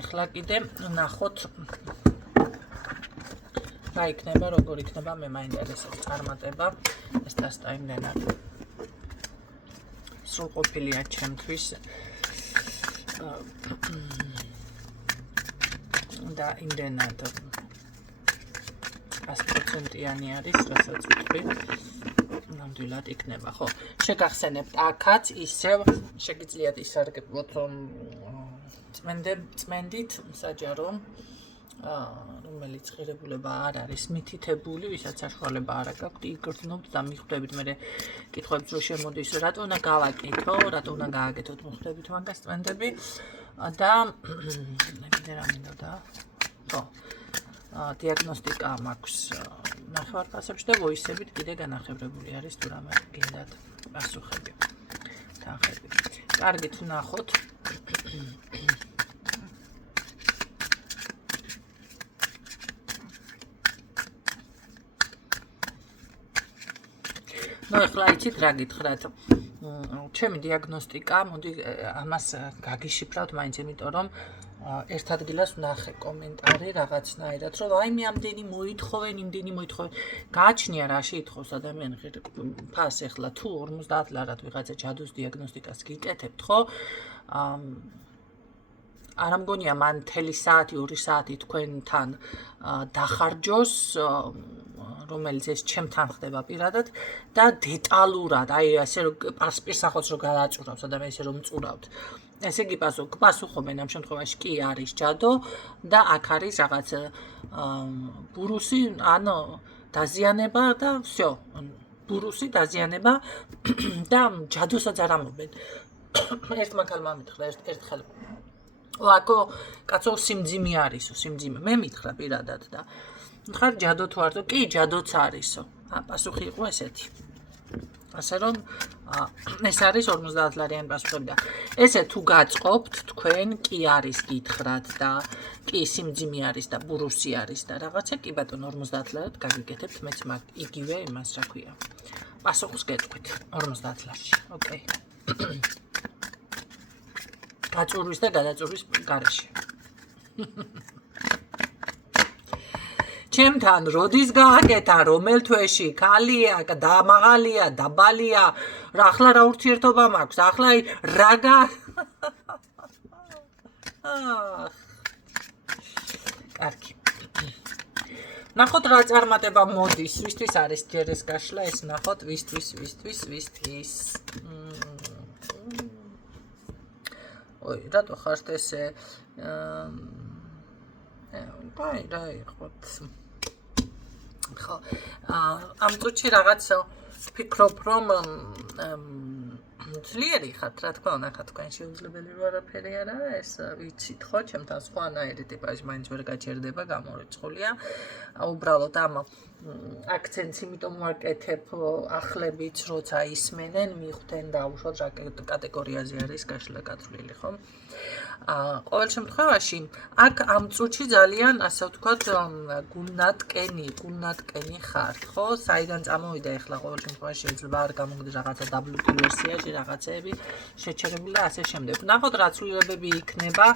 ეხლა კიდე ნახოთ რა იქნება, როგორ იქნება, მე მაინტერესებს წარმატება. ეს ტესტა იმდენად სრულყოფილია ჩემთვის და იმდენად 100%-იანი არის, რასაც ვთქვი. ნამდვილად იქნება, ხო? შეგახსენებთ აქაც ისევ შეგიძლიათ ისარგებლოთ წმენდით საჯარო, რომელიც ღირებულება არ არის მითითებული, ვისაც საშუალება არ აქვს, იგრძნობთ და მიხვდებით მე კითხვებს რო შემოდის, რატო უნდა გავაკეთო, რატო უნდა გააკეთოთ, მიხვდებით მაგას წმენდები და კიდე რა მინდოდა? ხო. დიაგნოსტიკა მაქვს ნახევარფასებში და ვოისებით კიდე განახევრებული არის თუ რამე გინდათ პასუხები. თანხები. კარგით ვნახოთ. ეხლა იცით რა გითხრათ. ჩემი დიაგნოსტიკა, მოდი ამას გაგიშიფრავთ მაინც, იმიტომ რომ ერთ ადგილას ვნახე კომენტარი რაღაცნაირად, რომ აი მე ამდენი მოითხოვენ, იმდენი მოითხოვენ. გააჩნია რა შეითხოვს ადამიანი ფას ეხლა თუ 50 ლარად ვიღაცა ჯადოს დიაგნოსტიკას გიკეთებთ, ხო? არ ამგონია მან 1 საათი, 2 საათი თქვენთან დახარჯოს, რომელიც ეს ჩემთან ხდება პირადად და დეტალურად, აი ასე რომ პირსახოც რო გადააწურავს ადამიანი, ესე რომ მწურავთ. ესე იგი პასუხობენ ამ შემთხვევაში კი არის ჯადო და აქ არის რაღაც ბურუსი, ანუ დაზიანება და всё. ბურუსი დაზიანება და ჯადოსაც არ ამობენ. ერთმა ქალმა მითხრა ერთხელ ვაკო კაცო სიმძიმე არისო, სიმძიმე. მე მითხრა პირადად და ხარ ჯადო თუ არცო? კი, ჯადოც არისო. პასუხი იყო ესეთი. ასე რომ ეს არის 50 ლარიანი პასუხები და ესე თუ გაწყობთ თქვენ კი არის გითხრათ და კი სიმძიმე არის და ბურუსი არის და რაღაცა კი ბატონო 50 ლარად გაგიკეთებთ მეც მაგ იგივე იმას რა ქვია. პასუხს გეტყვით 50 ლარში. ოკეი. გაწურვის და გადაწურვის გარეშე. ჩემთან როდის გააკეთა, რომელ თვეში, ქალია, მაღალია, დაბალია, ახლა რა ურთიერთობა მაქვს, ახლა რა კარგი. ნახოთ რა წარმატება მოდის, ვისთვის არის ჯერ ეს გაშლა, ეს ნახოთ, ვისთვის. ой, რატო ხართ ესე? აი, რა იყოთ. ხო, ამ წუთში რაღაც ვფიქრობ, რომ ძლიერი ხართ, რა თქმა უნდა, ხა თქვენ შეუძლებელი რო არაფერი არა, ეს ვიცით ხო, ჩემთან სხვანაირი ტიპაჟი მაინც ვერ გაჩერდება, გამორიცხულია. უბრალოდ ამ აქცენტს იმიტომ ვაკეთებ ახლებიც, როცა ისმენენ, მიხვდნენ დაუშვათ რა კატეგორიაზე არის გაშლა გათვლილი, ხო? ყოველ შემთხვევაში, აქ ამ წუთში ძალიან, ასე ვთქვათ, გულნატკენი ხართ, ხო? საიდან წამოვიდა ეხლა ყოველ შემთხვევაში შეიძლება არ გამოგდი რაღაცა WP ვერსიაში, რაღაცეები შეჩერებული და ასე შემდეგ. ნახოთ რა ცვლილებები იქნება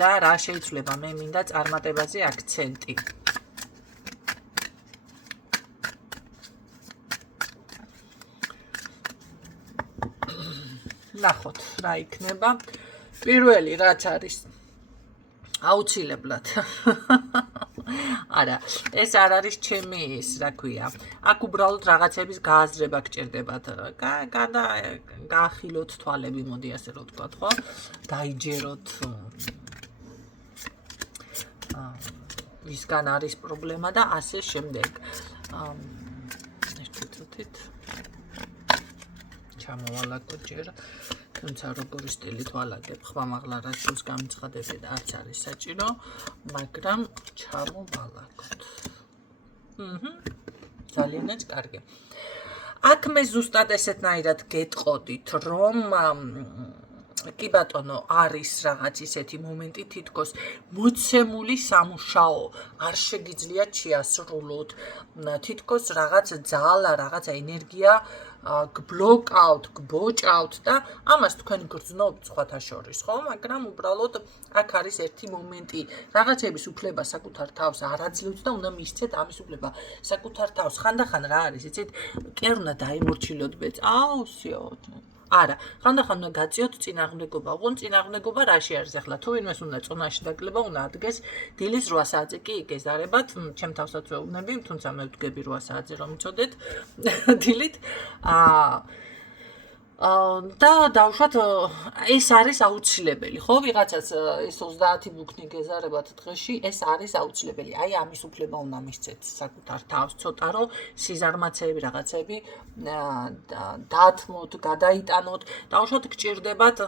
და რა შეიცვლება, მე მინდა წარმატებაზე აქცენტი. ნახოთ რა იქნება. პირველი რაც არის აუცილებლად. არა, ეს არ არის ჩემი ის, რა ქვია. აქ უბრალოდ რაღაცების გააზრება გჭირდებათ. გაახილოთ თვალები, მოდი ასე რომ ვთქვათ, ხო? დაიჯეროთ ვისგან არის პრობლემა და ასე შემდეგ. ერთი წუთით ჩამოვალაგოთ ჯერ. თუმცა როგორი სტილით ვალაგებ, ხმამაღლა რაც შულს გამიცხადები და არც არის საჭირო, მაგრამ ჩამოვალაგოთ. ძალიანაც კარგი. აქ მე ზუსტად ესეთნაირად გეტყოდით, რომ კი ბატონო, არის რაღაც ისეთი მომენტი, თითქოს მოცემული სამუშაო არ შეგიძლიათ შეასრულოთ, თითქოს რაღაც ძალა, რაღაცა ენერგია გბლოკავთ, გბოჭავთ და ამას თქვენ გრძნობთ სხვათა შორის, ხო? მაგრამ უბრალოდ აქ არის ერთი მომენტი, რაღაცების უფლება საკუთარ თავს არ აძლევთ და უნდა მისცეთ ამის უფლება საკუთარ თავს. ხანდახან რა არის, იცით? კი არ უნდა დაემორჩილოთ ბეწ. აუსიოთ. არა, ხანდახან უნდა გაწიოთ წინააღმდეგობა. უყურე წინააღმდეგობა რაში არის ახლა? თუ ვინმეს უნდა წონაში დაკლება, უნდა ადგეს დილის 8 საათზე კი იგეზარებათ, ჩემ თავსაც ვეუბნები, თუმცა მე ვდგები 8 საათზე რომ იცოდეთ დილით. და დავუშვათ ეს არის აუცილებელი, ხო? ვიღაცას ეს 30 ბუქნი გეზარებათ დღეში, ეს არის აუცილებელი. აი ამის უფლება უნდა მისცეთ საკუთარ თავს, ცოტა რომ სიზარმაცეები რაღაცები დაათმოთ, გადაიტანოთ. დავუშვათ გჭირდებათ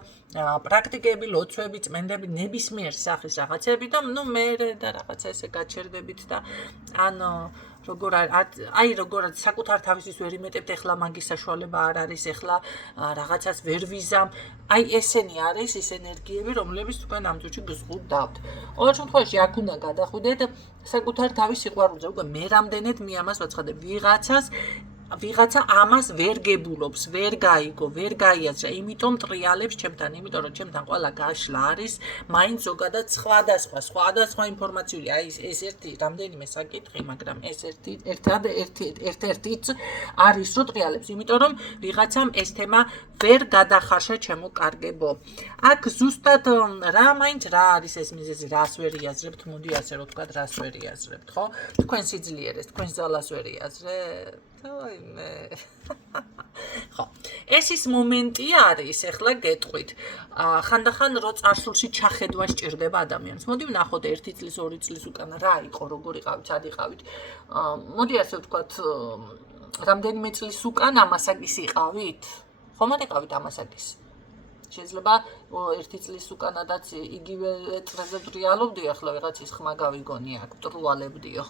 პრაქტიკები, ლოცვები, წმენდები, ნებისმიერ სახის რაღაცები და მე და რაღაცა ესე გაჩერდებით და ან როგორ საკუთარ თავისთვის ვერ იმეტებთ, ეხლა მაგის საშუალება არ არის, ეხლა რაღაცას ვერ ვიზამ. აი ესენი არის ის ენერგიები, რომლებიც თქვენ ამ წუთში გზღუდავთ. ყოველ შემთხვევაში აქ უნდა გადახვიდეთ საკუთარ თავის სიყვარულზე. უკვე მე რამდენად მე ამას ვაცხადებ, ვიღაცა ამას ვერ გებულობს, ვერ გაიგო, ვერ გაიაზრა, იმიტომ ტრიალებს ჩემთან, იმიტომ რომ ჩემთან ყველა გაშლა არის, მაინც ზოგადად სხვადასხვა ინფორმაციული, აი ეს ერთი რამდენიმე საკითხი, მაგრამ ეს ერთ-ერთიც არის რო ტრიალებს, იმიტომ რომ ვიღაცამ ეს თემა ვერ გადახარშა ჩემო კარგებო. აქ ზუსტად მაინც რა არის ეს მიზეზი, რას ვერ იაზრებთ, მოდი ასე რომ ვთქვათ, რას ვერ იაზრებთ, ხო? თქვენ სიძლიერეს, თქვენ ძალას ვერ იაზრებთ. ხო, ეს ის მომენტი არის, ახლა გეტყვით. ხანდახან რო წარსულში ჩახედვა სჭირდება ადამიანს. მოდი ვნახოთ 1 წლის, 2 წლის უკან რა იყო, როგორ იყავით, სად იყავით. მოდი ასე ვთქვათ, რამდენიმე წლის უკან ამასაკის იყავით? ხომ არ იყავით ამასაკის? შეიძლება 1 წლის უკანადაც იგივე წრეზე ტრიალობდი, ახლა ვიღაცის ხმა გავიგონი აქ, ტრუალებდიო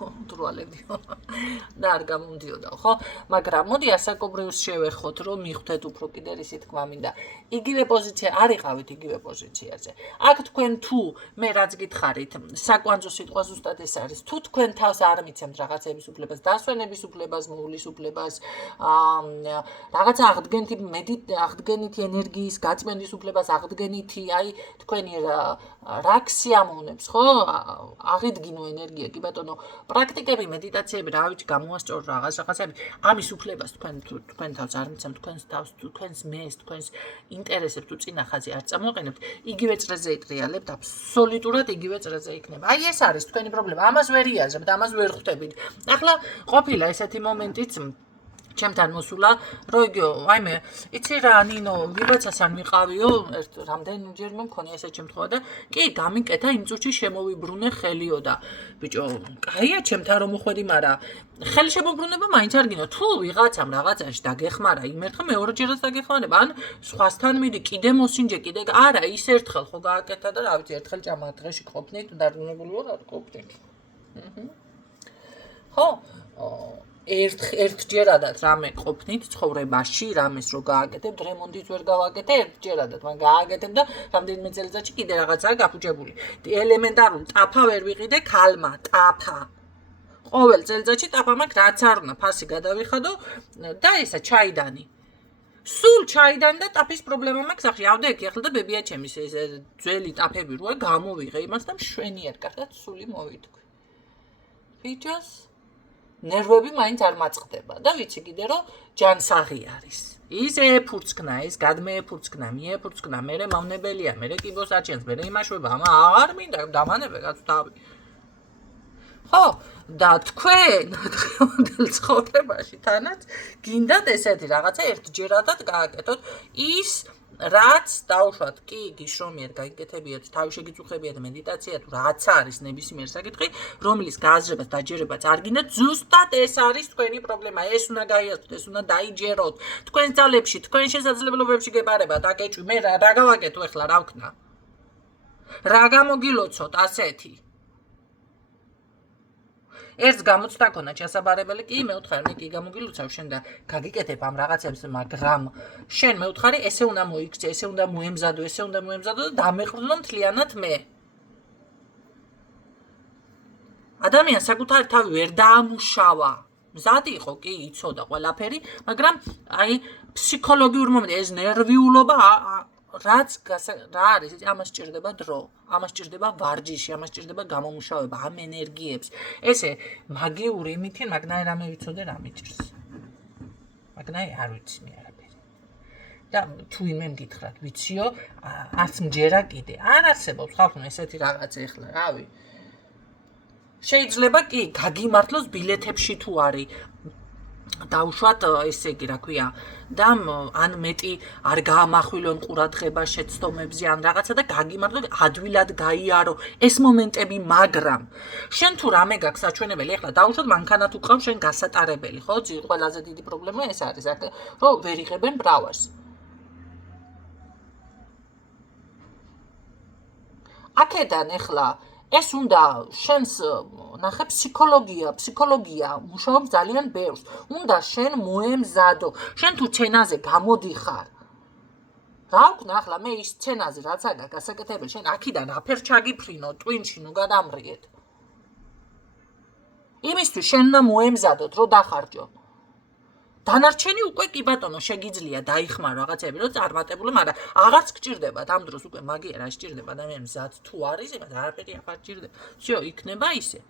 და არ გამომდიოდა, ხო? მაგრამ მოდი ასაკობრივს შევეხოთ, რომ მიხვდეთ უფრო კიდე რისი თქმა მინდა. იგივე პოზიცია არ იყავით იგივე პოზიციაზე. აქ თქვენ თუ მე რაც გითხარით, საკვანძო სიტყვა ზუსტად ეს არის. თუ თქვენ თავს არ მიცემთ რაღაცების უფლებას, დასვენების უფლებას, მოვლის უფლებას, რაღაცა აღდგენითი ენერგიის გაწმენდის უფლებას, აღდგენითი, აი თქვენი რაკ სიამოვნებს, ხო? აღიდგინო ენერგია, კი ბატონო, პრაქტიკები, მედიტაციები, რა ვიცი, გამოასწორო რაღაცები, ამის უფლებას თქვენ თავს არ მიცემთ, თქვენს მეს, თქვენს ინტერესებს თუ წინახაზი არ წამოყენებთ, იგივე წრეზე იტრიალებთ, აბსოლუტურად იგივე წრეზე იქნება. აი ეს არის თქვენი პრობლემა, ამას ვერ იაზრებთ, ამას ვერ ხვდებით. ახლა ყოფილა ესეთი მომენტიც ჩემთან მოსულა, რომ იგივე, აიმე, იცი რა, ნინო, ვიღაცას არ მიყავიო, რამდენჯერ მე მქონია ესეთი შემთხვევა და კი, გამიკეთა იმ წუთში შემოვიბრუნე ხელიო და ბიჭო, კაია ჩემთან რომ მოხვედი, მაგრამ ხელი შემოbrunება მაინც არ გინდა. თუ ვიღაცამ რაღაცაში დაგეხმარა, იმერთხა მეორეჯერაც დაგეხმარება, ან სხვასთან მიდი, კიდე მოსინჯე, კიდე არა, ის ერთხელ ხო გააკეთა და რა ვიცი, ერთხელ ჭამა დღეში ყოფნით, დარგუნებული ვარ, არ ყოფნით. ხო? ერთჯერადად რამე ყოფნით ცხოვრებაში, რამეს რო გააკეთებ, რემონტიც ვერ გავაკეთე, ერთჯერადად მან გააკეთებ და რამდენიმე წელიწადში კიდე რაღაცაა გაფუჭებული. ელემენტარული ტაფა ვერ ვიყიდე, ქალმა, ტაფა. ყოველ წელიწადში ტაფა მაქვს, რაც არ უნდა, ფასი გადავიხადო და ესა ჩაიდანი. სულ ჩაიდანი და ტაფის პრობლემა მაქვს, ახლა ავდექი ახლა და ბებია ჩემის ეს ძველი ტაფები როა გამოვიღე იმას და მშვენიერ კარგად სული მოვიტყვი. ბიჭოს ნერვები მაინც არ მაწყდება და ვიცი კიდე რომ ჯანსაღი არის. ის ეფურცქნა, ის გადმეეფურცქნა, მიეფურცქნა, მერე მავნებელია, მერე კიბოს აჩენს, მერე იმაშვება, აღარ მინდა დამანებე გაწვდავი. ხო, და თქვენ დღევანდელ ცხოვრებაში თანაც გინდათ ესეთი რაღაცა ერთჯერადად გააკეთოთ ის რაც დაუშვათ კი გიშრომიათ, გაიგეთებიათ, თავი შეგიწუხებიათ მედიტაცია თუ რაც არის ნებისმიერ საკითხი, რომლის გააზრებას დაჯერებაც არ გინდათ, ზუსტად ეს არის თქვენი პრობლემა. ეს უნდა გაიაზროთ, ეს უნდა დაიჯეროთ. თქვენ ძალებში, თქვენ შესაძლებლობებში გეპარებათ, აკეჭვი, მე რა გავაკეთო ახლა, რა ვქნა? რა გამოგილოცოთ ასეთი? ერთს გამოცდა ქონა ჩასაბარებელი, კი მეუთხარი, მე კი გამოგილოცავ შენ და გაგიკეთებ ამ რაღაცებს, მაგრამ შენ მეუთხარი, ესე უნდა მოიქცე, ესე უნდა მოემზადო და დამეყრდნო მთლიანად მე. ადამიანს საკუთარი თავი ვერ დაამუშავა. მზად იყო, კი, იცოდა ყველაფერი, მაგრამ აი ფსიქოლოგიურ მომენტში ეს ნერვიულობა რაც რა არის, ამას სჭირდება დრო, ამას სჭირდება ვარჯიში, ამას სჭირდება გამომუშავება, ამ ენერგიებს. ესე მაგიური იმითი, მაგნაირ რამე ვიცოდე რა მიჭირს. მაგნაირ არ ვიცი მე არაფერი. და თუ იმე მგითხრათ, ვიციო, არც მჯერა კიდე. არ არსებობს ხალხო ესეთი რაღაცა ეხლა, რავი. შეიძლება კი გაგიმართლოს ბილეთებში თუ არის დაუშვათ ესე იგი რა ქვია და ან მეტი არ გაამახვილონ ყურადღება შეცდომებზე ან რაღაცა და გაგიმართლოთ ადვილად გაიარო ეს მომენტები მაგრამ შენ თუ რამე გაქვს საჩვენებელი ეხლა დაუშვათ მანქანა თუ ყავს შენ გასატარებელი ხო ყველაზე დიდი პრობლემა ეს არის რომ ვერ იღებენ ბრავას აქედან ეხლა ეს უნდა შენს ნახე ფსიქოლოგია მუშაობს ძალიან ბევრს. უნდა შენ მოემზადო. შენ თუ სცენაზე გამოდიხარ. რა ვქნა ახლა მე ის სცენაზე რაც აქვს გასაკეთებელი შენ აქიდან აფერ ჩაგიფრინო ტვინში ნუ გადამრიეთ. იმისთვის შენ უნდა მოემზადოთ რომ დახარჯო. დანარჩენი უკვე კი ბატონო შეგიძლია დაიხმარო რაღაცები რომ წარმატებული მაგრამ აღარც გჭირდებათ ამ დროს უკვე მაგია რა სჭირდება ადამიანს მზად თუ არის იმას არაფერი აღარ სჭირდება всё იქნება ისე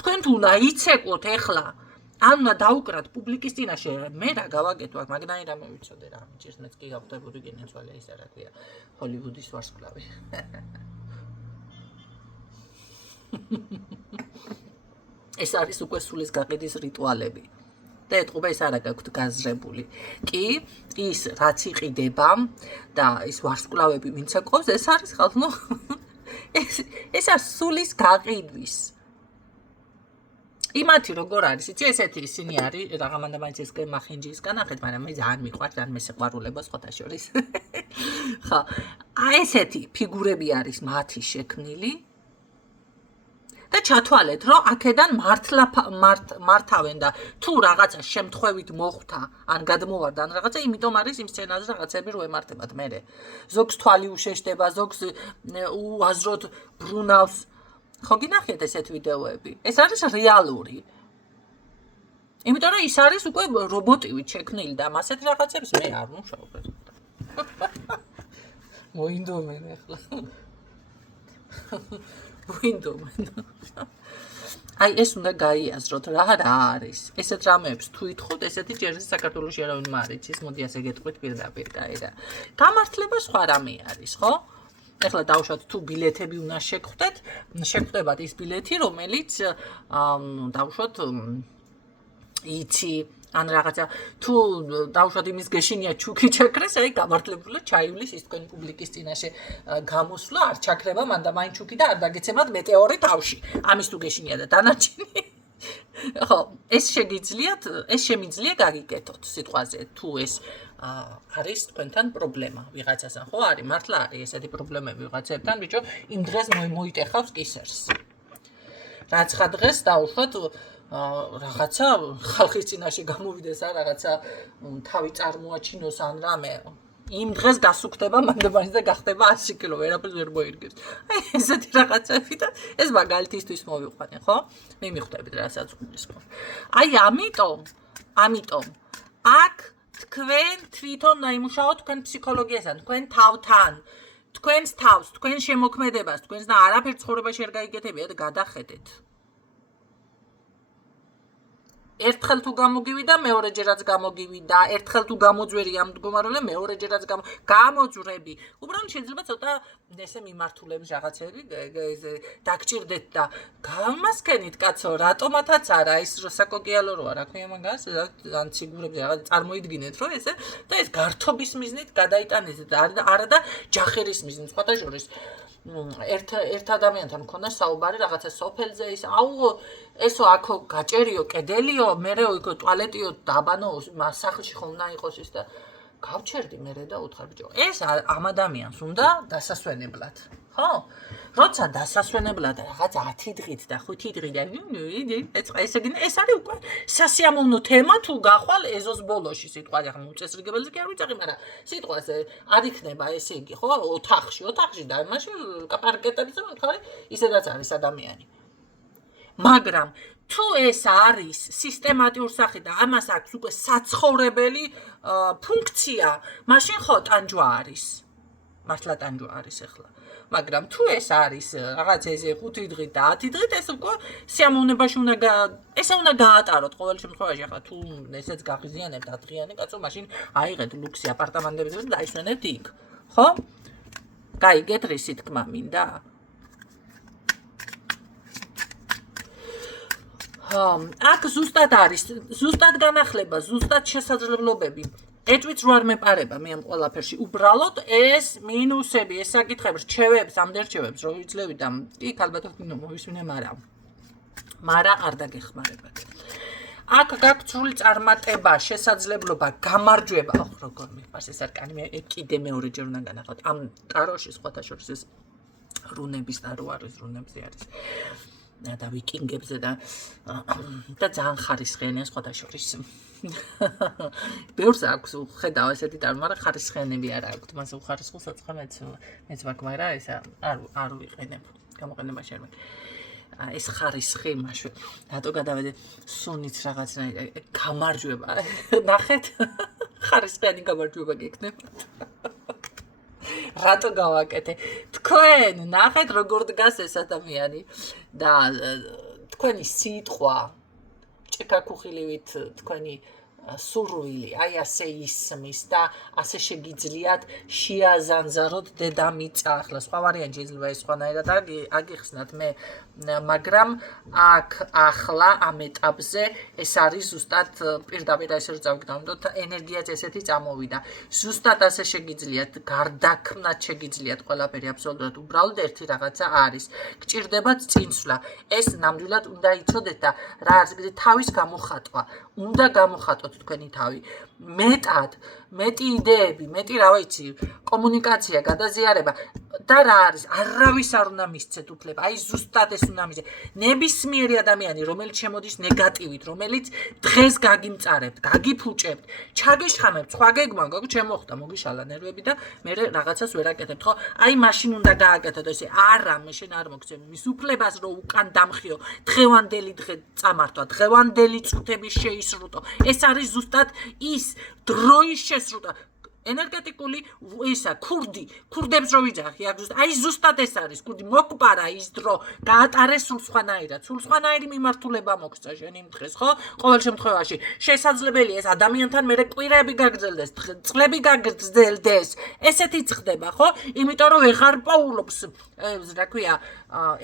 თქვენ თუ უნდა იცეკოთ ეხლა ან უნდა დაუკრათ პუბლიკის წინაშე მე რა გავაკეთო აქ მაგნაირ რამე ვიცოდე რა მიჭირს მეც კი გავხდებოდი გენეცვალე ის რა ქვია ჰოლივუდის ვარსკვლავი ეს არის უკვე სულის გაყიდის რიტუალები და ეთყობა ეს არა გაქვთ გაზრებული. კი, ის რაც იყიდება და ის ვარსკვლავები ვინც აკობს, ეს არის ხალხო ეს არის სულის გაყიდვის. იმათი როგორ არის, იცი ესეთი ისინი არის, რაღაცა მაინც ეს მახინჯისგან ახეთ, მაგრამ მე ძალიან მიყვარს, ძალიან მესიყვარულება სხვათა შორის. ხო, აი ესეთი ფიგურები არის მათი შექმნილი. და ჩათვალეთ, რომ აქედან მართავენ და თუ რაღაცა შემთხვევით მოხვდა, ან გადმოვარდა, ან რაღაცა, იმიტომ არის იმ სცენაზე რაღაცები რო ემართებათ მერე. ზოგს თვალი უშეშდება, ზოგს უაზროდ ბრუნავს. ხო გინახეთ ესეთ ვიდეოები? ეს არის რეალური. იმიტომ რომ ის არის უკვე რობოტივით შექმნილი და ასეთ რაღაცებს მე არ მუშაობ. მოინდომენ ახლა. აი ეს უნდა გაიაზროთ რა არის ესეთ რამეებს თუ ითხოვთ ესეთი ჯერზი საქართველოში არავინ მარიცის მოდი ასე გეტყვით პირდაპირ და გამართლება სხვა რამე არის ხო ეხლა დავუშვათ თუ ბილეთები უნდა შეგხვდებათ ის ბილეთი რომელიც დავუშვათ იცი ან რაღაცა თუ დავუშვათ იმის გეშინია ჩუქი ჩაქრეს აი გამართლებული ჩაივლის ის თქვენი პუბლიკის წინაშე გამოსვლა არ ჩაქრება მან და მაინ ჩუქი და არ დაგეცემათ მეტეორი თავში ამის თუ გეშინია და დანარჩენი ხო ეს შემიძლია გაგიკეთოთ სიტყვაზე თუ ეს არის თქვენთან პრობლემა ვიღაცასთან ხო არის მართლა არის ესეთი პრობლემები ვიღაცებთან ბიჭო იმ დღეს მოიტეხავს კისერს რაც ხა დღეს დავუშვათ რაღაცა ხალხის წინაშე გამოვიდეს რა რაღაცა თავი წარმოაჩინოს ან რამე იმ დღეს გასუქდება მანდაბანის და გახდება 100 კილო ვერაფერს ვერ მოირგებს აი ესეთი რაღაცები და ეს მაგალითისთვის მოვიყვანე ხო მე მიხვდებით რასაც გულისხმობ აი ამიტომ აქ თქვენ თვითონ დაიმუშაოთ თქვენ ფსიქოლოგიასთან თქვენ თავთან თქვენს თავს თქვენ შემოქმედებას თქვენს და არაფერ ცხოვრებაში არ გაიგეთებიათ გადახედეთ ერთხელ თუ გამოგივიდა, მეორეჯერაც გამოგივიდა, ერთხელ თუ გამოძვერი ამ მდგომარეობამ, მეორეჯერაც გამოძვრები. უბრალოდ შეიძლება ცოტა ესე მიმართულების რაღაცები დაგჭირდეთ და გამასკენით კაცო, რატომათაც არა ის საკოკიალო როა, რა ქვია მაგას, ან ციგურებზე რაღაც წარმოიდგინეთ, რომ ესე და ეს გართობის მიზნით გადაიტანეთ და არა და ჯახერის მიზნით, სხვათა შორის ერთ ადამიანთან მქონდა საუბარი რაღაცა სოფელზე ის აუ ესო აქო გაჭერიო კედელიო მერეო იქო ტუალეტიო დაბანო სახლში ხომ უნდა იყოს ის და გავჩერდი მერე და უთხარ ბიჭო ეს ამ ადამიანს უნდა დასასვენებლად ხო როცა დასასვენებლად რაღაც 10 დღით და 5 დღიდან ეს არის უკვე სასიამოვნო თემა თუ გახვალ ეზოს ბოლოში სიტყვაზე ხომ უწესრიგებელზე კი არ ვიცი მაგრამ სიტყვაზე არ იქნება ესე იგი ხო ოთახში და იმაში პარკეტებზე მხარი ისედაც არის ადამიანი მაგრამ თუ ეს არის სისტემატიურ სახით და ამას აქვს უკვე საცხოვრებელი ფუნქცია, მაშინ ხო ტანჯვა არის. მართლა ტანჯვა არის ახლა. მაგრამ თუ ეს არის რაღაც ესე 5 დღით და 10 დღით, ეს უკვე სიამოვნებაში უნდა გაატაროთ ყოველ შემთხვევაში. ახლა თუ ესეც გაღიზიანებთ 10 დღიანი კაცო, მაშინ აიღეთ ლუქსი აპარტამენტები და დაისვენებთ იქ. ხო? გაიგეთ რისი თქმა მინდა? აქ ზუსტად არის, ზუსტად განახლება, ზუსტად შესაძლებლობები. ეჭვიც რო არ მეპარება მე ამ ყველაფერში. უბრალოდ ეს მინუსები, ეს საკითხები, რჩევებს, ამდერჩევებს რო ვიძლევი და იქ ალბათ მოვისმინე, მაგრამ არ დაგეხმარებათ. აქ გაქვთ სრული წარმატება, შესაძლებლობა, გამარჯვება. როგორ მიყვარს ეს არკანი, მე კიდე მეორეჯერ უნდა განახოთ. ამ ტაროში სხვათა შორის ეს რუნების ტარო არის, რუნებზე არის. და ვიკინგებზე და ძალიან ხარისხიანია სხვათა შორის. ბევრს აქვს ხედავ ესეთი ტარო, მაგრამ ხარისხიანები არ აქვს. მას უხარისხო საცხა მეც მაქვს, მაგრამ ეს არ ვიყენებ. გამოყენებაში არ მაქვს. ეს ხარისხი მაშინ რატო გადავედი სუნიც რაღაცნაირად გამარჯვება. ნახეთ, ხარისხიანი გამარჯვება გექნებათ. რატო გავაკეთე? თქვენ ნახეთ როგორ დგას ეს ადამიანი და თქვენი სიტყვა ჭიქაქუხილივით თქვენი სურვილი აი ასე ისმის და ასე შეგიძლიათ შეაზანზაროთ დედამიწა. ახლა სხვა ვარიანტი შეიძლება ეს სხვანაირად აგიხსნათ მე, მაგრამ აქ ახლა ამ ეტაპზე ეს არის ზუსტად პირდაპირ ესე რომ წავგდამდოთ, ენერგიაც ესეთი წამოვიდა. ზუსტად ასე შეგიძლიათ, გარდაქმნათ შეგიძლიათ ყველაფერი აბსოლუტურად. უბრალოდ ერთი რაღაცა არის. გჭირდებათ წინსვლა. ეს ნამდვილად უნდა იცოდეთ და რა არის თავის გამოხატვა. უნდა გამოხატოთ თქვენი თავი. მეტად, მეტი იდეები, მეტი რა ვიცი, კომუნიკაცია, გადაზიარება და რა არის, არავის არ უნდა მისცეთ უფლება. აი ზუსტად ეს უნდა მისცეთ. ნებისმიერი ადამიანი, რომელიც შემოდის ნეგატივით, რომელიც დღეს გაგიმწარებთ, გაგიფუჭებთ, ჩაგეშხამებთ, სხვა გეგმა გოგო შემოხდა, მოგიშალა ნერვები და მე რაღაცას ვერ აკეთებთ, ხო? აი მაშინ უნდა გააკეთოთ ესე. არა, მე შენ არ მოგცემ მის უფლებას, რომ უკან დამხიო, დღევანდელი დღე წამართვა, დღევანდელი წუთების შეისრუტო. ეს არის ზუსტად ის დროის შესრუტა. ენერგეტიკული ისა ქურდებს რო ვიძახი, აი ზუსტად ეს არის. ქურდი მოკპარა ის დრო, გაატარეს სულ სხვანაირად, სულ სხვანაირი მიმართულება მოგცა შენ იმ დღეს, ხო? ყოველ შემთხვევაში შესაძლებელია ეს ადამიანთან მერე კვირები გაგრძელდეს, წლები გაგრძელდეს. ესეთი ხდება, ხო? იმიტომ რომ ვეღარ პოულობს, რა ქვია,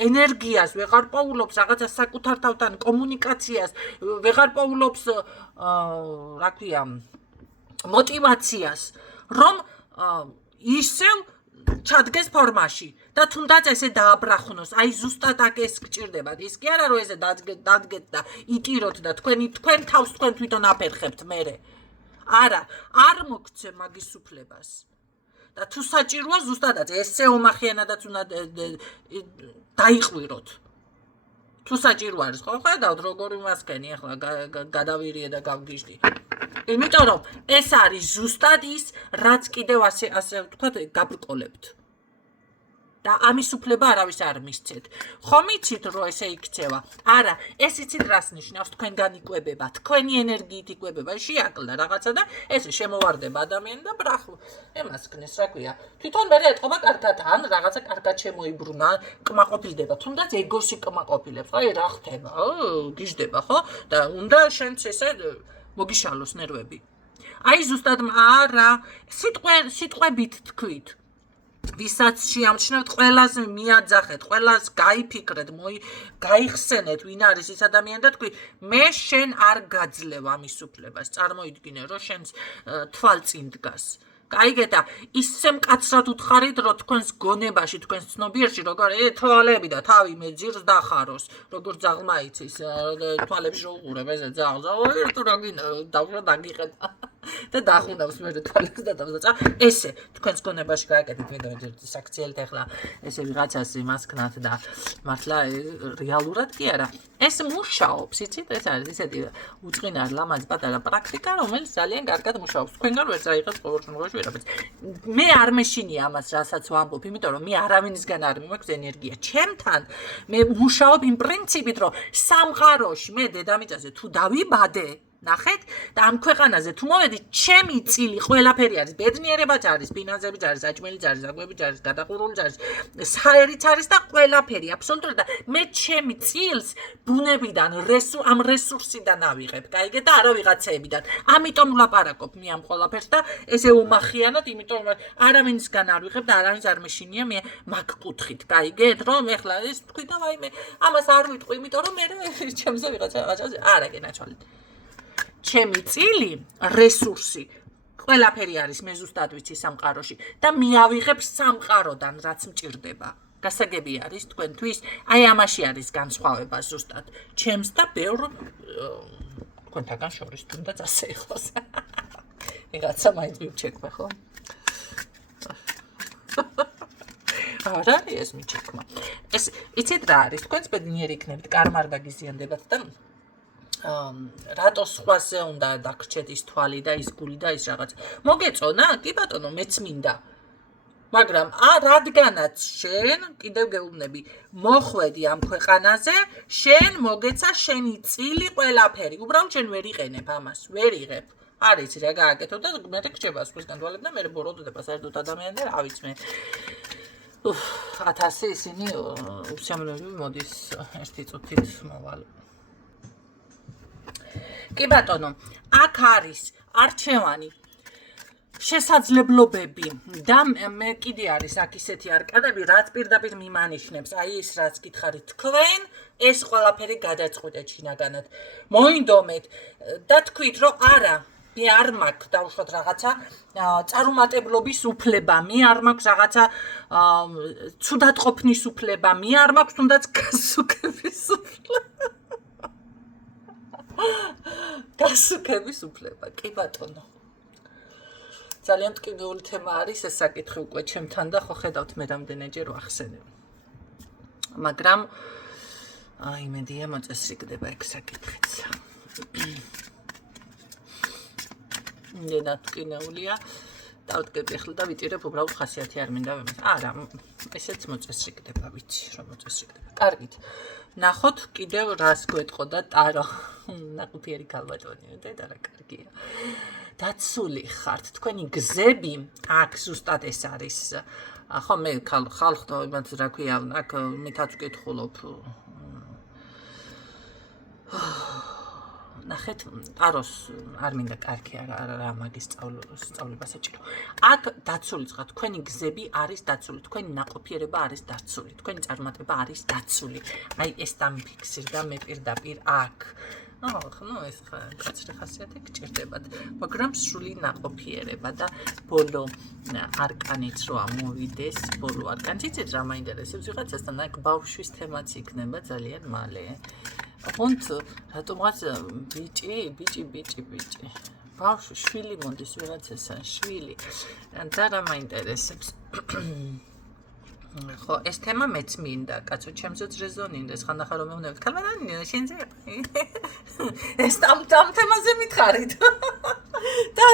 ენერგიას, ვეღარ პოულობს რაღაცა საკუთარ თავთან კომუნიკაციას, ვეღარ პოულობს, რა ქვია, მოტივაციას, რომ ისევ ჩადგეს ფორმაში და თუნდაც ესე დააბრახვნოს. აი ზუსტად აქ ეს გჭირდებათ. ის კი არა რომ ესე დადგეთ და იტიროთ და თქვენ თავს თქვენ თვითონ აფერხებთ მერე. არა, არ მოგცემ მაგის უფლებას. და თუ საჭიროა ზუსტადაც ესე ომახიანადაც უნდა დაიყვიროთ. თუ საჭირო არის, ხო, ხედავთ როგორი მასკენი ახლა გადავირიე და გავგიჟდი. იმიტომ რომ ეს არის ზუსტად ის, რაც კიდევ ასე ვთქვათ, გაბრკოლებთ. და ამის უფლება არავის არ მისცეთ. ხომ იცით რომ ესე იქცევა? არა, ეს იცით რას ნიშნავს? თქვენგან იკვებება, თქვენი ენერგიით იკვებება, შეაკლდა რაღაცა და ესე შემოვარდება ადამიანი და ბრახო. ემას ქნეს, რა ქვია. თვითონ მე ეთყობა კარგად, ან რაღაცა კარგად შემოიბრუნა, კმაყოფილდება, თუნდაც ეგოსი კმაყოფილებს. აი რა ხდება? გიждდება, ხო? და უნდა შენც ესე მოგიშალოს ნერვები. აი ზუსტად არა, სიტყვებით თქვით. ვისაც შეამჩნევთ, ყველას მიაძახეთ, ყველას გაიფიქრეთ, გაიხსენეთ, ვინ არის ის ადამიანი და თქვი, მე შენ არ გაძლევ ამის უფლებას. წარმოიდგინე, რომ შენს თვალწინ დგას. გაიგეთ და ისე მკაცრად უთხარით, რომ თქვენს გონებაში, თქვენს ცნობიერში, როგორ თვალები და თავი მე ძირს დახაროს, როგორ ძაღლმა იცის, თვალებში რო უყურებ ესე ძაღლს, თუ რა გინდა, დავშვა დაგიყედა. და დაახუნავს მე თვალებს და დავზა. ესე თქვენს გონებაში გააკეთეთ ვიდეო საქციელით ახლა ესე ვიღაცას იმას ქნათ და მართლა რეალურად კი არა. ეს მუშაობს, იცით, ეს არის ისეთი უწყინარი ლამაზი პატარა პრაქტიკა, რომელიც ძალიან კარგად მუშაობს. თქვენგან ვერ წაიღებს ყოველ შემთხვევაში ვერაფერს. მე არ მეშინია ამას, რასაც ვამბობ, იმიტომ რომ მე არავინისგან არ მიმაქვს ენერგია. ჩემთან მე მუშაობ იმ პრინციპით, რომ სამყაროში მე დედამიწაზე თუ დავიბადე ნახეთ და ამ ქვეყანაზე თუ მოვედი ჩემი წილი ყველაფერი არის ბედნიერებაც არის ფინანსებიც არის საჭმელიც არის აგვებიც არის გადახურულიც არის საერიც არის და ყველაფერი აბსოლუტურად და მე ჩემი წილს ბუნებიდან ამ რესურსიდან ავიღებ კაიგე და არა ვიღაცეებიდან ამიტომ ვლაპარაკობ მე ამ ყველაფერს და ესე უმახიანად იმიტომ რომ არავინისგან არ ვიღებ და არავინს არ მეშინია მე მაგ კუთხით კაიგეთ რომ ეხლა ეს თქვი და ვაიმე ამას არ ვიტყვი იმიტომ რომ მე ჩემზე ვიღაცას არა გენაჩვალი ჩემი წილი, რესურსი, ყველაფერი არის მე ზუსტად ვიცი სამყაროში და მიავიღებ სამყაროდან, რაც მჭირდება. გასაგები არის თქვენთვის, აი ამაში არის განსხვავება ზუსტად. ჩემს და ბევრ თქვენთაგან შორის თუნდაც ასე იყოს. ვიღაცა მაინც მივჩექმა, ხო? არ არის ეს მიჩექმა. ეს იცით რა არის? თქვენს ბედნიერი იქნებით, კარმა არ გაგიზიანდებათ და რატო სხვაზე უნდა დაგრჩეთ ის თვალი და ის გული და ის რაღაც. მოგეწონა? კი ბატონო, მეც მინდა. მაგრამ რადგანაც შენ კიდევ გეუბნები, მოხვედი ამ ქვეყანაზე, შენ მოგეცა შენი წილი ყველაფერი. უბრალოდ შენ ვერ იყენებ ამას, ვერ იღებ. არის რა გააკეთო და მე რჩება სხვის განდვალებ და მე ბოროტდება საერთოდ ადამიანი და რა ვიცი მე. 1000 ისინი უსიამოვნები მოდის ერთი წუთით მოვალ. კი ბატონო, აქ არის არჩევანი, შესაძლებლობები და მე კიდე არის აქ ისეთი არკადები, რაც პირდაპირ მიმანიშნებს, აი ეს რაც გითხარით თქვენ, ეს ყველაფერი გადაწყვეტეთ შინაგანად. მოინდომეთ და თქვით, რომ არა, მე არ მაქვს დავუშვათ რაღაცა წარუმატებლობის უფლება, მე არ მაქვს რაღაცა ცუდად ყოფნის უფლება, მე არ მაქვს თუნდაც გასუქების უფლება. გასუქების უფლება, კი ბატონო. ძალიან ტკივილი თემა არის ეს საკითხი უკვე ჩემთან და ხო ხედავთ მე რამდენჯერ ვახსენებ. მაგრამ აი მედია მოწესრიგდება ეგ საკითხიც. ნენა ტკინეულია. დავდგები ახლა და ვიტირებ უბრალოდ ხასიათი არ მინდა ვემეს. არა, ესეც მოწესრიგდება, ვიცი რომ მოწესრიგდება. კარგით. ნახოთ კიდევ რას გვეტყოდა ტარო. ნაყოფიერი ქალბატონია, დედა რა კარგია. დაცული ხართ, თქვენი გზები აქ ზუსტად ეს არის. ხო მე ხალხო იმათ რა ქვია, აქ მითაც ვკითხულობ. ნახეთ, ტაროს არ მინდა კარგი არა მაგის სწავლება საჭირო. აქ დაცული ხართ, თქვენი გზები არის დაცული, თქვენი ნაყოფიერება არის დაცული, თქვენი წარმატება არის დაცული. აი ეს დამიფიქსირდა მე პირდაპირ აქ. ნუ ეს კაცრი ხასიათი გჭირდებათ, მაგრამ სრული ნაყოფიერება და ბოლო არკანიც რო ამოვიდეს, ბოლო არკანიც იცით რა მაინტერესებს ვიღაცასთან, აქ ბავშვის თემაც იქნება ძალიან მალე. ხონთ რატომღაც ბიჭი. ბავშვი, შვილი მონდის ვიღაცასთან, შვილი. და რა მაინტერესებს. ხო, ეს თემა მეც მინდა, კაცო, ჩემზეც რეზონინდეს, ხანდახან რომ მეუბნებით, ქალბატონი, შენზე ეს ამ თემაზე მითხარით. და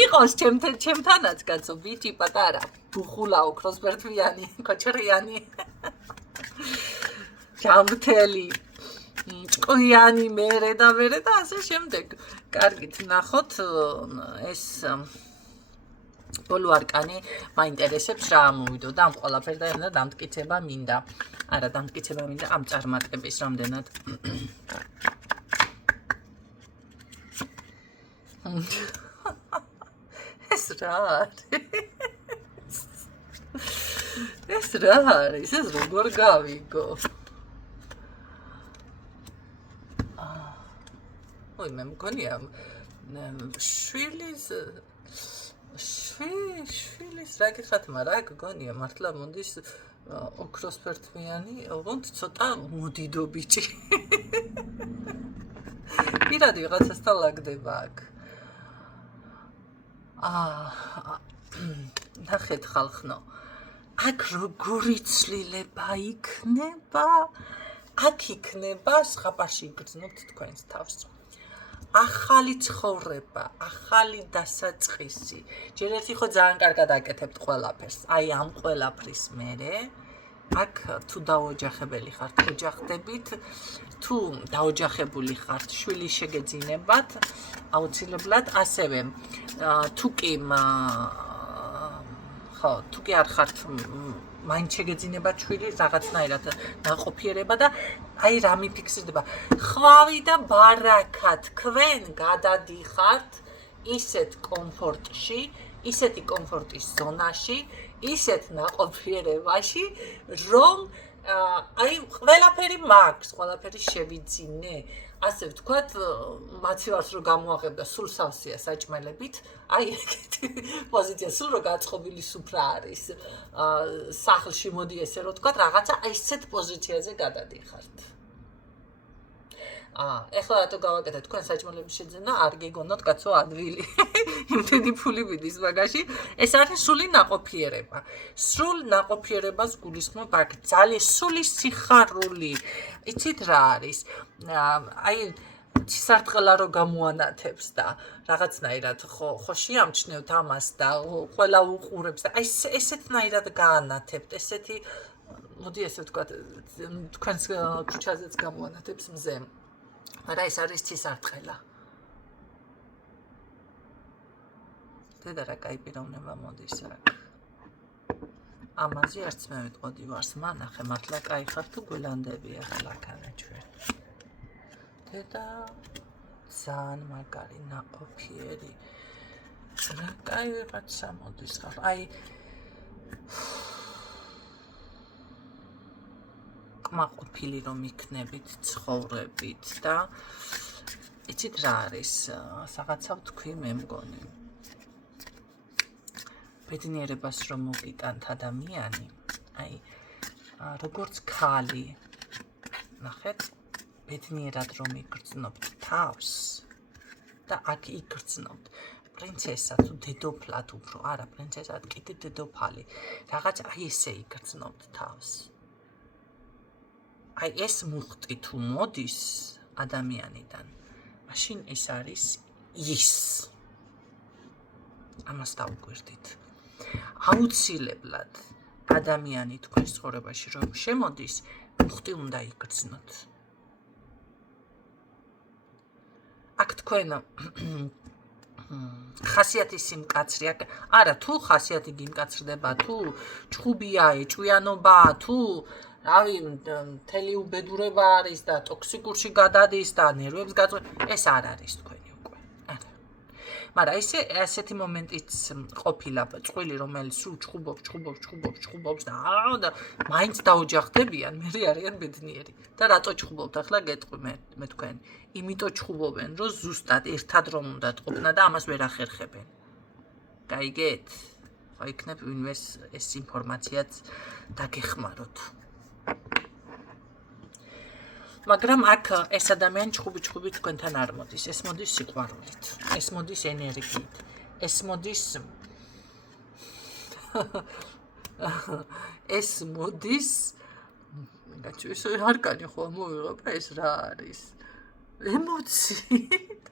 იყოს ჩემთანაც, კაცო, ბიჭი პატარა, ბუხულა ოქროსფერდვიანი, კოჭრიანი. ჯამრთელი, ჭკვიანი, მერე და ასე შემდეგ. კარგით, ნახოთ ეს ბოლო არკანი მაინტერესებს რა ამოვიდო და ამ ყველაფერთან და დამტკიცება მინდა. არა, დამტკიცება მინდა ამ წარმატების რამდენად. ეს რა არის? ეს რა არის? ეს როგორ გავიგო? ой, მე მგონია შვილის რა გითხათ, მაგრამ რა გგონია მართლა მონდის ოქროსფერდვიანი, ოღონდ ცოტა მოდიდო ბიჭი. პირადი ვიღაცასთან ლაგდება აქ. ნახეთ ხალხნო, აქ როგორი ცვლილება იქნება, აქ იქნება ზღაპარში იგრძნობთ თქვენს თავს. ახალი ცხოვრება, ახალი დასაწყისი. ჯერ ერთი ხო ძალიან კარგად აკეთებთ ყველაფერს. აი ამ ყველაფრის მერე აქ თუ დაოჯახებელი ხართ, ოჯახდებით, თუ დაოჯახებული ხართ, შვილი შეგეძინებათ, აუცილებლად ასევე თუ კი არ ხართ მაინც შეგეძინებათ შვილი რაღაცნაირად ნაყოფიერება და აი რა მიფიქსირდება. ხვავი და ბარაკა თქვენ გადადიხართ ისეთ კომფორტში, ისეთი კომფორტის ზონაში, ისეთ ნაყოფიერებაში, რომ აი ყველაფერი მაქვს, ყველაფერი შევიძინე. ასე ვთქვათ, მაცივარს რო გამოაღებ და სულ სავსეა საჭმელებით, აი ეგეთი პოზიცია, სულ რო გაწყობილი სუფრა არის სახლში, მოდი ესე რო ვთქვათ, რაღაცა აი ესეთ პოზიციაზე გადადიხართ. ეხლა რატო გავაკეთე თქვენ საჭმელების შეძენა, არ გეგონოთ კაცო ადვილი. იმდენი ფული მიდის მაგაში. ეს არის სრული ნაყოფიერება. სრულ ნაყოფიერებას გულისხმობ აქ. ძალიან სრული სიხარული. იცით რა არის? აი სარტყელა რო გამოანათებს და რაღაცნაირად ხო შეამჩნევთ ამას და ყველა უყურებს და აი ესეთნაირად გაანათებთ, ესეთი მოდი ესე ვთქვათ, თქვენს ქუჩაზეც გამოანათებს მზე. მაგრამ ეს არის ცისარტყელა. დედა რა კაი პიროვნება მოდის აქ. ამაზე არც მე ვიტყოდი ვარს, მანახე მართლა კაი ხარ თუ გველანდები ახლა ქანა ჩვენ. დედა ძალიან მაგარი ნაყოფიერი. რა კაი ვიღაცა მოდის ხარ. აი კმაყოფილი რომ იქნებით ცხოვრებით და იცით რა არის, რაღაცა ვთქვი მე მგონი. ბედნიერებას რომ მოგიტანთ ადამიანი, აი როგორც ქალი, ნახეთ, ბედნიერად რომ იგრძნობთ თავს და აქ იგრძნობთ პრინცესა თუ დედოფლად უფრო, არა პრინცესად კიდე დედოფალი, რაღაც აი ესე იგრძნობთ თავს. აი ეს მუხტი თუ მოდის ადამიანიდან, მაშინ ეს არის ის. ამას დავუკვირდით. აუცილებლად ადამიანი თქვენს ცხოვრებაში რომ შემოდის, მუხტი უნდა იგრძნოთ. აქ თქვენ ხასიათი სიმკაცრე, არა თუ ხასიათი გიმკაცრდება, თუ ჭუბია, ეჭვიანობა, თუ რავი, მთელი უბედურება არის და ტოქსიკურში გადადის და ნერვებს გაწვევს, ეს არ არის თქვენი უკვე. არა. მაგრამ ესეთი მომენტიც ყოფილა წყვილი, რომელიც სულ ჭუბობს და მაინც დაოჯახდებიან, მე არიან ბედნიერი. და რატო ჭუბობთ ახლა გეტყვი მე თქვენ. იმიტომ ჭუბობენ, რომ ზუსტად ერთად რომ უნდათ ყოფნა და ამას ვერ ახერხებენ. გაიგეთ? ხო იქნებ ვინმეს ეს ინფორმაციაც დაგეხმაროთ. მაგრამ აქ ეს ადამიანი ჭუბი თქვენთან არ მოდის, ეს მოდის სიყვარულით, ეს მოდის ენერგიით, ეს მოდის გაჩვენე არკანი ხო მოვიღებ, ეს რა არის? ემოციით.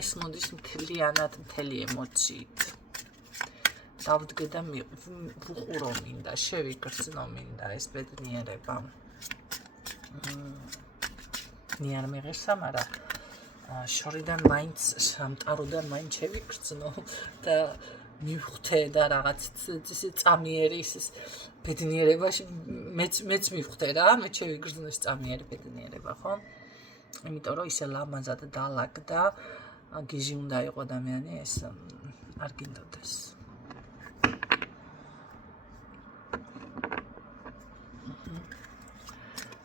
ეს მოდის მთელი ემოციით. დავდგე და ვუყურო მინდა, შევიგრძნო მინდა ეს ბედნიერება. ნიარ მიღესა, მაგრამ შორიდან მაინც სამტაროდან მაინც შევიგრძნო და მივხვდე და რაღაც წამიერი ის ბედნიერებაში მეც მივხვდე რა, მე შევიგრძნო ეს წამიერი ბედნიერება, ხო? იმიტომ რომ ისე ლამაზად დალაგდა, გიჟი უნდა იყო ადამიანი, ეს არ გინდოდეს.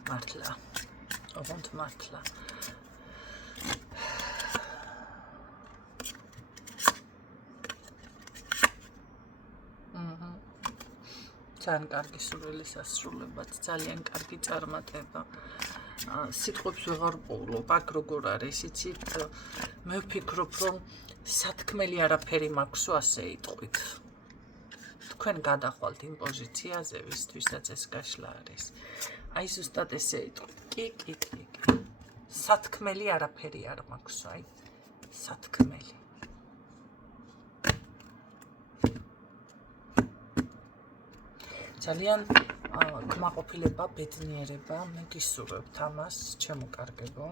მართლა. ოღონდ მართლა. ძალიან კარგი სურვილის ასრულებაც, ძალიან კარგი წარმატება. სიტყვებს ვეღარ პოულობ, აქ როგორ არის, იცით, მე ვფიქრობ, რომ სათქმელი არაფერი მაქვსო ასე იტყვით. თქვენ გადახვალთ იმ პოზიციაზე, ვისთვისაც ეს გაშლა არის. აი ზუსტად ესე იტყვით. კი. სათქმელი არაფერი არ მაქვსო, აი სათქმელი. ძალიან კმაყოფილება, ბედნიერება, მე გისურვებთ ამას, ჩემო კარგებო.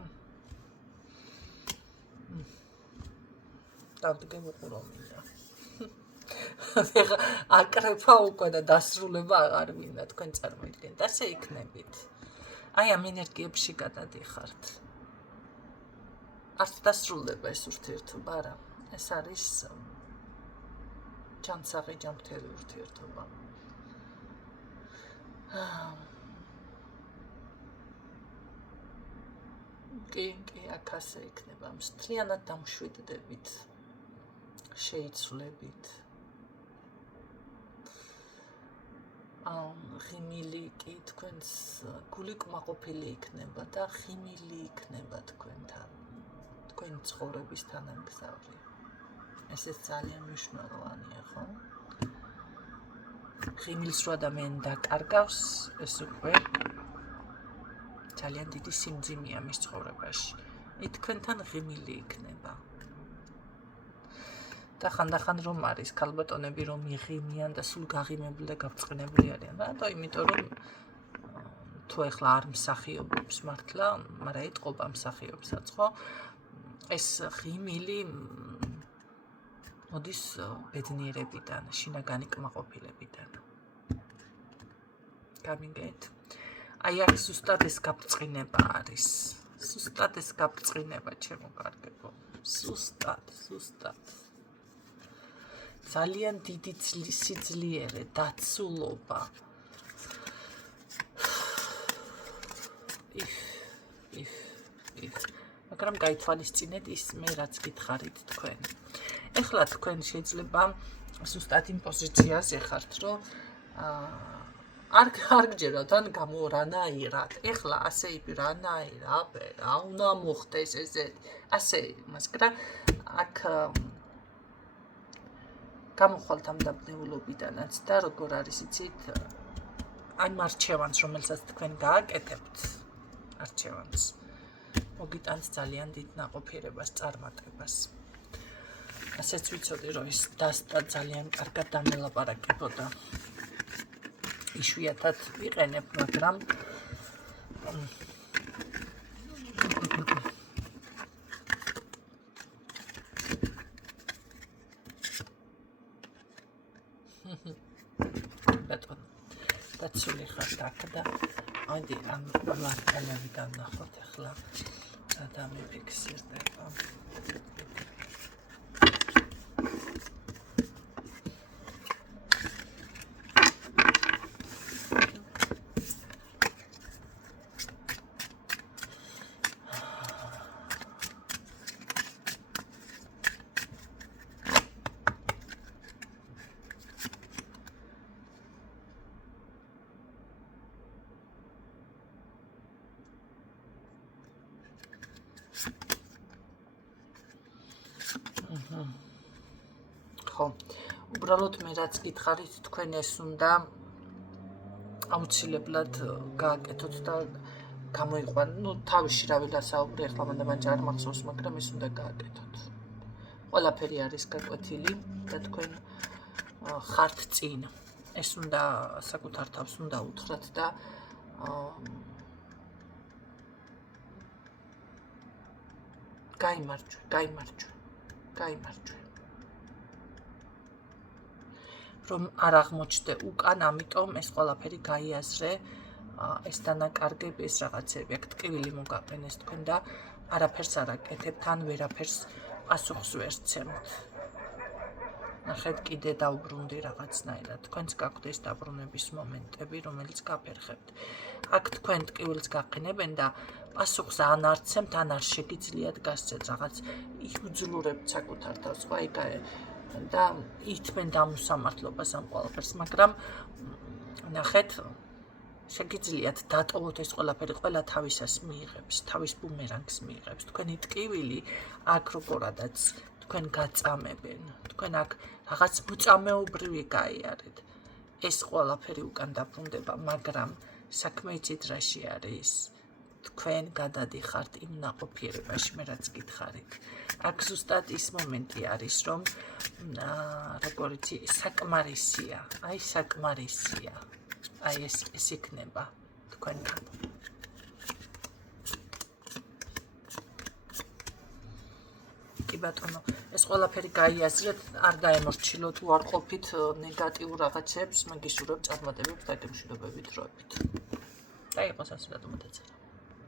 დავდგე ვუყურო მინდა. აკრეფა უკვე და დასრულება აღარ მინდა, თქვენ წარმოიდგენთ, ასე იქნებით. აი ამ ენერგიებში გადადიხართ. არც დასრულდება ეს ურთიერთობა, არა. ეს არის ჯანსაღი, ჯანმრთელი ურთიერთობა. კი, აქ ასე იქნება. მთლიანად დამშვიდდებით, შეიცვლებით. ღიმილი კი თქვენს გული კმაყოფილი იქნება და ღიმილი იქნება თქვენთან, თქვენი ცხოვრების თანამგზავრი. ესეც ძალიან მნიშვნელოვანია, ხო? ღიმილს რო ადამიანი დაკარგავს, ეს უკვე ძალიან დიდი სიმძიმეა მის ცხოვრებაში. თქვენთან ღიმილი იქნება. და ხანდახან რომ არის ქალბატონები რომ იღიმიან და სულ გაღიმებული და გაბრწყინებული არიან. რატო? იმიტომ რომ თუ ეხლა არ მსახიობობს მართლა, მაგრამ ეტყობა მსახიობსაც, ხო? ეს ღიმილი მოდის ბედნიერებიდან, შინაგანი კმაყოფილებიდან. გამიგეთ? აი აქ ზუსტად ეს გაბრწყინება არის. ზუსტად ეს გაბრწყინება, ჩემო კარგებო. ზუსტად. ძალიან დიდი სიძლიერე, დაცულობა. მაგრამ გაითვალისწინეთ ის მე რაც გითხარით თქვენ. ეხლა თქვენ შეიძლება ზუსტად იმ პოზიციაზე ხართ, რომ არ გჯერათ ან გამორანაირად. ეხლა ასე იპი რანაირად, რა უნდა მოხდეს ესე. ასე იმას კრა აქ გამოხვალთ ამ დაბნეულობიდანაც და როგორ არის იცით, ამ არჩევანს, რომელსაც თქვენ გააკეთებთ, არჩევანს მოგიტანს ძალიან დიდ ნაყოფიერებას, წარმატებას. ასეც ვიცოდი, რომ ის დასტა ძალიან კარგად დამელაპარაკებოდა. იშვიათად ვიყენებ, მაგრამ ბატონო, დაცული ხართ აქ და აიდი ამ ლარკანებიდან ნახოთ ახლა და დამიფიქსირდება. ხო, უბრალოდ მე რაც გითხარით, თქვენ ეს უნდა აუცილებლად გააკეთოთ და გამოიყვანოთ. ნუ თავში რა ვილასაუბრე, ახლა მანდ არ მახსოვს, მაგრამ ეს უნდა გააკეთოთ. ყველაფერი არის გაკვეთილი და თქვენ ხართ წინ. ეს უნდა საკუთარ თავს უნდა უთხრათ და გაიმარჯვე. რომ არ აღმოჩნდე უკან, ამიტომ ეს ყველაფერი გაიაზრე, ეს დანაკარგები, ეს რაღაცები, აქ ტკივილი მოგაყენეს თქვენ და არაფერს არ აკეთებთ, ან ვერაფერს პასუხს ვერ სცემთ. ნახეთ, კიდე დავბრუნდი რაღაცნაირად. თქვენც გაგვდეს დაბრუნების მომენტები, რომელიც გაფერხებთ. აქ თქვენ ტკივილს გაყენებენ და პასუხს ან არ სცემთ, ან არ შეგიძლიათ გასცეთ, რაღაც იუძლურებთ საკუთარ თავს, ხო, და ითმენ დამუსამართლობას ამ ყველაფერს, მაგრამ ნახეთ, შეგიძლიათ დატოვოთ ეს ყველაფერი, ყველა თავისას მიიღებს, თავის ბუმერანგს მიიღებს. თქვენი ტკივილი აქ როგორადაც თქვენ გაწამებენ, თქვენ აქ რაღაც მოწამეობრივი გაიარეთ. ეს ყველაფერი უკან დაბრუნდება, მაგრამ საქმე იცით რაში არის? თქვენ გადადიხართ იმ ნაყოფიერებაში, მე რაც გითხარით. აქ ზუსტად ის მომენტი არის, რომ როგორ იცი, საკმარისია, აი საკმარისია. აი ეს იქნება თქვენთან. კი ბატონო, ეს ყველაფერი გაიაზრეთ, არ დაემორჩილოთ უარყოფით ნეგატიურ რაღაცებს, მე გისურვებ წარმატებებს დაგემშვიდობებით დროებით. და იყოს ასე რატომ დაწერა.